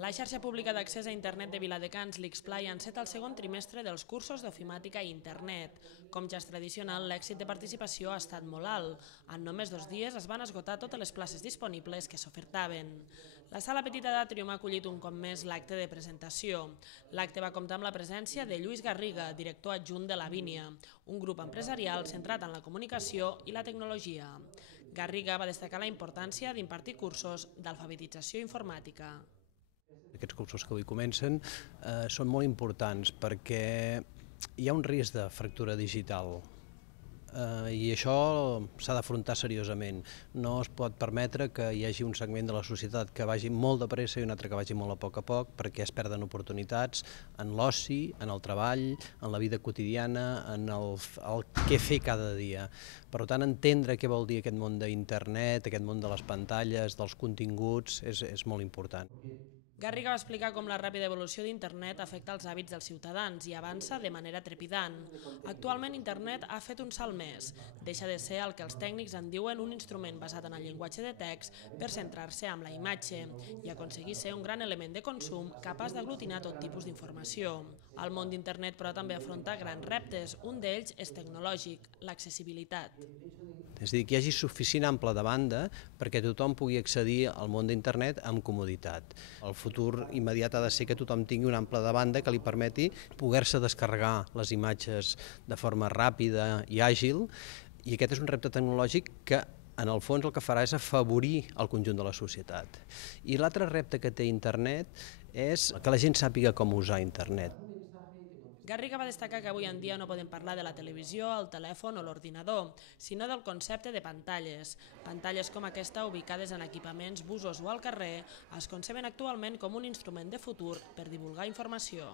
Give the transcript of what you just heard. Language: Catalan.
La xarxa pública d'accés a internet de Viladecans, l'Xplay, enceta el segon trimestre dels cursos d'ofimàtica i internet. Com ja és tradicional, l'èxit de participació ha estat molt alt. En només 2 dies es van esgotar totes les places disponibles que s'ofertaven. La sala petita d'Àtrium ha acollit un cop més l'acte de presentació. L'acte va comptar amb la presència de Lluís Garriga, director adjunt de Lavínia, un grup empresarial centrat en la comunicació i la tecnologia. Garriga va destacar la importància d'impartir cursos d'alfabetització informàtica. Aquests cursos que avui comencen són molt importants perquè hi ha un risc de fractura digital i això s'ha d'afrontar seriosament. No es pot permetre que hi hagi un segment de la societat que vagi molt de pressa i un altre que vagi molt a poc perquè es perden oportunitats en l'oci, en el treball, en la vida quotidiana, en el què fer cada dia. Per tant, entendre què vol dir aquest món d'internet, aquest món de les pantalles, dels continguts, és molt important. Garriga va explicar com la ràpida evolució d'internet afecta els hàbits dels ciutadans i avança de manera trepidant. Actualment internet ha fet un salt més. Deixa de ser el que els tècnics en diuen un instrument basat en el llenguatge de text per centrar-se en la imatge i aconseguir ser un gran element de consum capaç d'aglutinar tot tipus d'informació. El món d'internet però també afronta grans reptes, un d'ells és tecnològic, l'accessibilitat. És a dir, que hi hagi suficient ample de banda perquè tothom pugui accedir al món d'internet amb comoditat. El futur immediat ha de ser que tothom tingui un ample de banda que li permeti poder-se descarregar les imatges de forma ràpida i àgil, i aquest és un repte tecnològic que en el fons el que farà és afavorir el conjunt de la societat. I l'altre repte que té internet és que la gent sàpiga com usar internet. Garriga va destacar que avui en dia no podem parlar de la televisió, el telèfon o l'ordinador, sinó del concepte de pantalles. Pantalles com aquesta, ubicades en equipaments, busos o al carrer, es conceben actualment com un instrument de futur per divulgar informació.